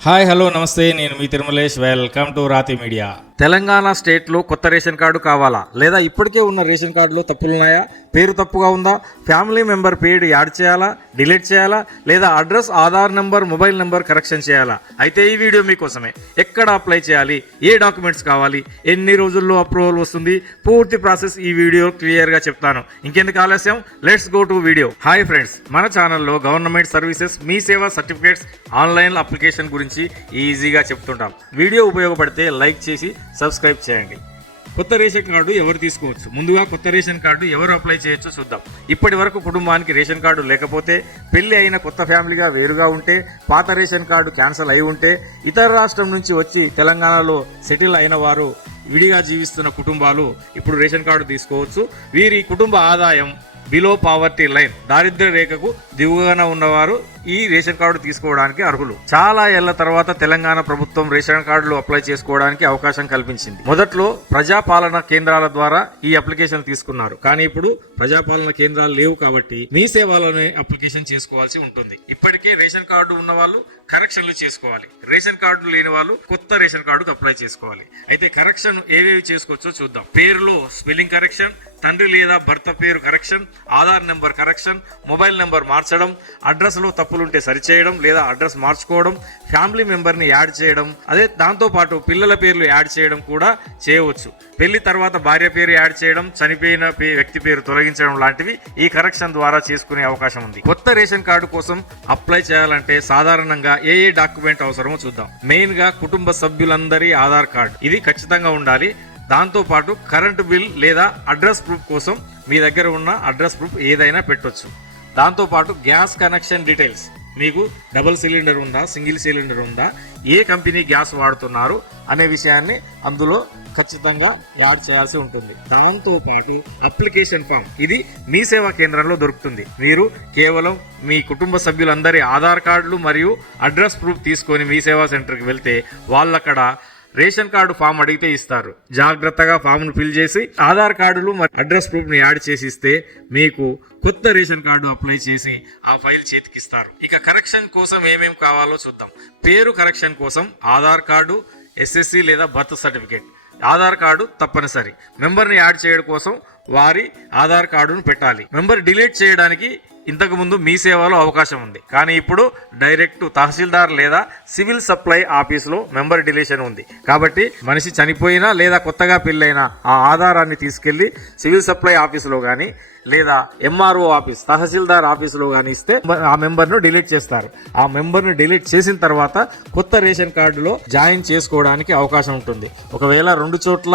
Hi hello నమస్తే, నేను మీ Tirumalesh. Welcome to రాతి మీడియా. తెలంగాణ స్టేట్లో కొత్త రేషన్ కార్డు కావాలా, లేదా ఇప్పటికే ఉన్న రేషన్ కార్డులో తప్పులున్నాయా, పేరు తప్పుగా ఉందా, ఫ్యామిలీ మెంబర్ పేరు యాడ్ చేయాలా, డిలీట్ చేయాలా, లేదా address, Aadhaar number, mobile number correction చేయాలా? అయితే ఈ వీడియో మీకోసమే. ఎక్కడ అప్లై చేయాలి, ఏ డాక్యుమెంట్స్ కావాలి, ఎన్ని రోజుల్లో అప్రూవల్ వస్తుంది, పూర్తి ప్రాసెస్ ఈ వీడియో క్లియర్గా చెప్తాను. ఇంకెందుకు ఆలస్యం, let's go to video. Hi friends, మన ఛానల్లో గవర్నమెంట్ సర్వీసెస్, మీ సేవా సర్టిఫికేట్స్, ఆన్లైన్ అప్లికేషన్ గురించి ఈజీగా చెప్తుంటాం. వీడియో ఉపయోగపడితే లైక్ చేసి సబ్స్క్రైబ్ చేయండి. కొత్త రేషన్ కార్డు ఎవరు తీసుకోవచ్చు? ముందుగా కొత్త రేషన్ కార్డు ఎవరు అప్లై చేయొచ్చో చూద్దాం. ఇప్పటి వరకు కుటుంబానికి రేషన్ కార్డు లేకపోతే, పెళ్లి అయిన కొత్త ఫ్యామిలీగా వేరుగా ఉంటే, పాత రేషన్ కార్డు క్యాన్సిల్ అయి ఉంటే, ఇతర రాష్ట్రం నుంచి వచ్చి తెలంగాణలో సెటిల్ అయిన వారు, విడిగా జీవిస్తున్న కుటుంబాలు ఇప్పుడు రేషన్ కార్డు తీసుకోవచ్చు. వీరి కుటుంబ ఆదాయం బిలో పావర్టీ లైన్, దారిద్ర్య రేఖకు దిగువన ఉన్నవారు ఈ రేషన్ కార్డు తీసుకోవడానికి అర్హులు. చాలా ఏళ్ల తర్వాత తెలంగాణ ప్రభుత్వం రేషన్ కార్డులు అప్లై చేసుకోవడానికి అవకాశం కల్పించింది. మొదట్లో ప్రజాపాలన కేంద్రాల ద్వారా ఈ అప్లికేషన్ తీసుకున్నారు, కానీ ఇప్పుడు ప్రజాపాలన కేంద్రాలు లేవు కాబట్టి మీ సేవలోనే అప్లికేషన్ చేసుకోవాల్సి ఉంటుంది. ఇప్పటికే రేషన్ కార్డు ఉన్న వాళ్ళు కరెక్షన్లు చేసుకోవాలి. రేషన్ కార్డు లేని వాళ్ళు కొత్త రేషన్ కార్డుకు అప్లై చేసుకోవాలి. అయితే కరెక్షన్ ఏవేవి చేసుకోవచ్చో చూద్దాం. పేరులో స్పెల్లింగ్ కరెక్షన్, తండ్రి లేదా భర్త పేరు correction, Aadhaar number correction, mobile number మార్చడం, అడ్రస్ లో తప్పులుంటే సరిచేయడం లేదా అడ్రస్ మార్చుకోవడం, ఫ్యామిలీ మెంబర్ ని యాడ్ చేయడం, అదే దాంతో పాటు పిల్లల పేర్లు యాడ్ చేయడం కూడా చేయవచ్చు. పెళ్లి తర్వాత భార్య పేరు యాడ్ చేయడం, చనిపోయిన వ్యక్తి పేరు తొలగించడం లాంటివి ఈ కరెక్షన్ ద్వారా చేసుకునే అవకాశం ఉంది. కొత్త రేషన్ కార్డు కోసం అప్లై చేయాలంటే సాధారణంగా ఏ డాక్యుమెంట్ అవసరమో చూద్దాం. మెయిన్ గా కుటుంబ సభ్యులందరి ఆధార్ కార్డు, ఇది ఖచ్చితంగా ఉండాలి. దాంతో పాటు కరెంటు బిల్ లేదా అడ్రస్ ప్రూఫ్ కోసం మీ దగ్గర ఉన్న అడ్రస్ ప్రూఫ్ ఏదైనా పెట్టొచ్చు. దాంతో పాటు గ్యాస్ కనెక్షన్ డీటెయిల్స్, మీకు డబుల్ సిలిండర్ ఉందా, సింగిల్ సిలిండర్ ఉందా, ఏ కంపెనీ గ్యాస్ వాడుతున్నారు అనే విషయాన్ని అందులో ఖచ్చితంగా యాడ్ చేయాల్సి ఉంటుంది. దాంతో పాటు అప్లికేషన్ ఫామ్, ఇది మీ సేవా కేంద్రంలో దొరుకుతుంది. మీరు కేవలం మీ కుటుంబ సభ్యులందరి ఆధార్ కార్డులు మరియు అడ్రస్ ప్రూఫ్ తీసుకొని మీ సేవా సెంటర్కి వెళ్తే వాళ్ళక్కడ రేషన్ కార్డు ఫామ్ అడిగితే ఇస్తారు. జాగ్రత్తగా ఫామ్ ను ఫిల్ చేసి ఆధార్ కార్డులు మరియు అడ్రస్ ప్రూఫ్ ని యాడ్ చేసి ఇస్తే మీకు కొత్త రేషన్ కార్డు అప్లై చేసి ఆ ఫైల్ చేతికిస్తారు. ఇక కరెక్షన్ కోసం ఏమేమి కావాలో చూద్దాం. పేరు కరెక్షన్ కోసం ఆధార్ కార్డు, ఎస్ఎస్సి లేదా బర్త్ సర్టిఫికేట్. ఆధార్ కార్డు తప్పనిసరి. మెంబర్ని యాడ్ చేయడం కోసం వారి ఆధార్ కార్డును పెట్టాలి. మెంబర్ డిలీట్ చేయడానికి ఇంతకు ముందు మీ సేవలో అవకాశం ఉంది, కానీ ఇప్పుడు డైరెక్ట్ తహసీల్దార్ లేదా సివిల్ సప్లై ఆఫీసులో మెంబర్ డిలీషన్ ఉంది. కాబట్టి మనిషి చనిపోయినా లేదా కొత్తగా పెళ్ళైనా ఆ ఆధారాన్ని తీసుకెళ్లి సివిల్ సప్లై ఆఫీసులో కానీ లేదా ఎంఆర్ఓ ఆఫీస్, తహసీల్దార్ ఆఫీసులో కానీ ఇస్తే ఆ మెంబర్ను డిలీట్ చేస్తారు. ఆ మెంబర్ను డిలీట్ చేసిన తర్వాత కొత్త రేషన్ కార్డులో జాయిన్ చేసుకోవడానికి అవకాశం ఉంటుంది. ఒకవేళ రెండు చోట్ల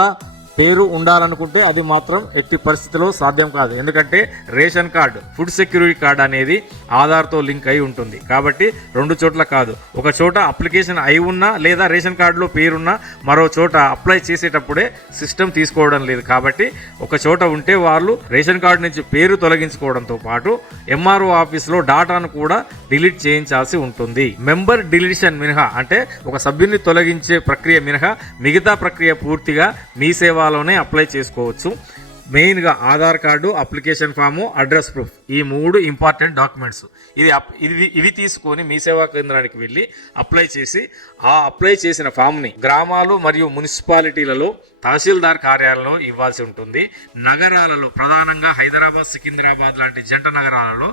పేరు ఉండాలనుకుంటే అది మాత్రం ఎట్టి పరిస్థితిలో సాధ్యం కాదు. ఎందుకంటే ration card, food security card అనేది ఆధార్తో లింక్ అయి ఉంటుంది. కాబట్టి రెండు చోట్ల కాదు, ఒక చోట అప్లికేషన్ అయి ఉన్నా లేదా రేషన్ కార్డులో పేరున్నా మరో చోట అప్లై చేసేటప్పుడే సిస్టమ్ తీసుకోవడం లేదు. కాబట్టి ఒక చోట ఉంటే వాళ్ళు రేషన్ కార్డు నుంచి పేరు తొలగించుకోవడంతో పాటు ఎంఆర్ఓ ఆఫీస్లో డాటాను కూడా డిలీట్ చేయించాల్సి ఉంటుంది. మెంబర్ డిలీషన్ మినహా, అంటే ఒక సభ్యుని తొలగించే ప్రక్రియ మినహా మిగతా ప్రక్రియ పూర్తిగా మీ సేవలోనే అప్లై చేసుకోవచ్చు. మెయిన్గా Aadhaar card, application form, address proof, ఈ మూడు ఇంపార్టెంట్ డాక్యుమెంట్స్. ఇవి తీసుకొని మీ సేవా కేంద్రానికి వెళ్ళి అప్లై చేసి ఆ అప్లై చేసిన ఫామ్ని గ్రామాలు మరియు మున్సిపాలిటీలలో తహసీల్దార్ కార్యాలయంలో ఇవ్వాల్సి ఉంటుంది. నగరాలలో, ప్రధానంగా హైదరాబాద్, సికింద్రాబాద్ లాంటి జంట నగరాలలో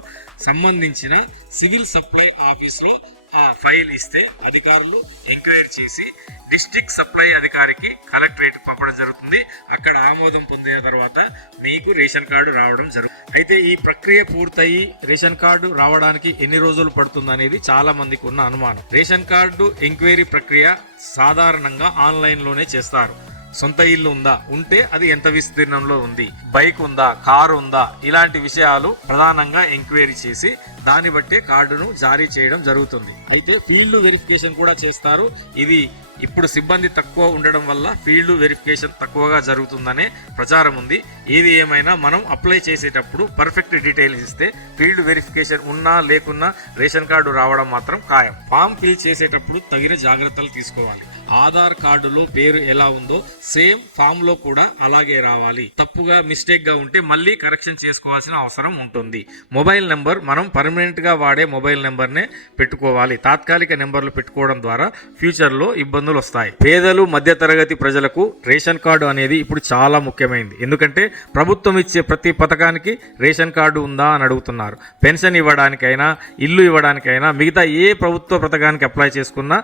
సంబంధించిన సివిల్ సప్లై ఆఫీస్లో ఆ ఫైల్ ఇస్తే అధికారులు ఎంక్వైరీ చేసి డిస్ట్రిక్ట్ సప్లై అధికారికి కలెక్టరేట్ పంపడం జరుగుతుంది. అక్కడ ఆమోదం పొందిన తర్వాత మీకు రేషన్ కార్డు రావడం జరుగుతుంది. అయితే ఈ ప్రక్రియ పూర్తయి రేషన్ కార్డు రావడానికి ఎన్ని రోజులు పడుతుంది అనేది చాలా మందికి ఉన్న అనుమానం. రేషన్ కార్డు ఎంక్వైరీ ప్రక్రియ సాధారణంగా ఆన్లైన్లోనే చేస్తారు. సొంత ఇల్లు ఉందా, ఉంటే అది ఎంత విస్తీర్ణంలో ఉంది, బైక్ ఉందా, కారు ఉందా, ఇలాంటి విషయాలు ప్రధానంగా ఎంక్వైరీ చేసి దాన్ని బట్టే కార్డును జారీ చేయడం జరుగుతుంది. అయితే ఫీల్డ్ వెరిఫికేషన్ కూడా చేస్తారు. ఇది ఇప్పుడు సిబ్బంది తక్కువ ఉండడం వల్ల ఫీల్డ్ వెరిఫికేషన్ తక్కువగా జరుగుతుందనే ప్రచారం ఉంది. ఏది ఏమైనా మనం అప్లై చేసేటప్పుడు పర్ఫెక్ట్ డీటెయిల్స్ ఇస్తే ఫీల్డ్ వెరిఫికేషన్ ఉన్నా లేకున్నా రేషన్ కార్డు రావడం మాత్రం ఖాయం. ఫామ్ ఫిల్ చేసేటప్పుడు తగిన జాగ్రత్తలు తీసుకోవాలి. ఆధార్ కార్డులో పేరు ఎలా ఉందో సేమ్ ఫామ్ లో కూడా అలాగే రావాలి. తప్పుగా మిస్టేక్ గా ఉంటే మళ్ళీ కరెక్షన్ చేసుకోవాల్సిన అవసరం ఉంటుంది. మొబైల్ నెంబర్ మనం పర్మనెంట్గా వాడే మొబైల్ నెంబర్నే పెట్టుకోవాలి. తాత్కాలిక నెంబర్లు పెట్టుకోవడం ద్వారా ఫ్యూచర్లో ఇబ్బందులు వస్తాయి. పేదలు, మధ్యతరగతి ప్రజలకు రేషన్ కార్డు అనేది ఇప్పుడు చాలా ముఖ్యమైనది. ఎందుకంటే ప్రభుత్వం ఇచ్చే ప్రతి పథకానికి రేషన్ కార్డు ఉందా అని అడుగుతున్నారు. పెన్షన్ ఇవ్వడానికైనా, ఇల్లు ఇవ్వడానికైనా, మిగతా ఏ ప్రభుత్వ పథకానికి అప్లై చేసుకున్నా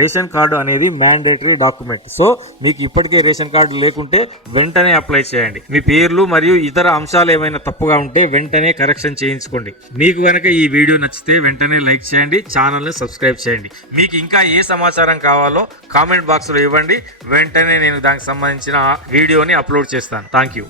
రేషన్ కార్డు అనేది మ్యాండేటరీ డాక్యుమెంట్. సో మీకు ఇప్పటికే రేషన్ కార్డు లేకుంటే వెంటనే అప్లై చేయండి. మీ పేర్లు మరియు ఇతర అంశాలు ఏమైనా తప్పుగా ఉంటే వెంటనే కరెక్షన్ చేయించుకోండి. మీకు కనుక ఈ వీడియో నచ్చితే వెంటనే లైక్ చేయండి, ఛానల్ని సబ్స్క్రైబ్ చేయండి. మీకు ఇంకా ఏ సమాచారం కావాలో కామెంట్ బాక్స్లో ఇవ్వండి. వెంటనే నేను దానికి సంబంధించిన వీడియోని అప్లోడ్ చేస్తాను. Thank you.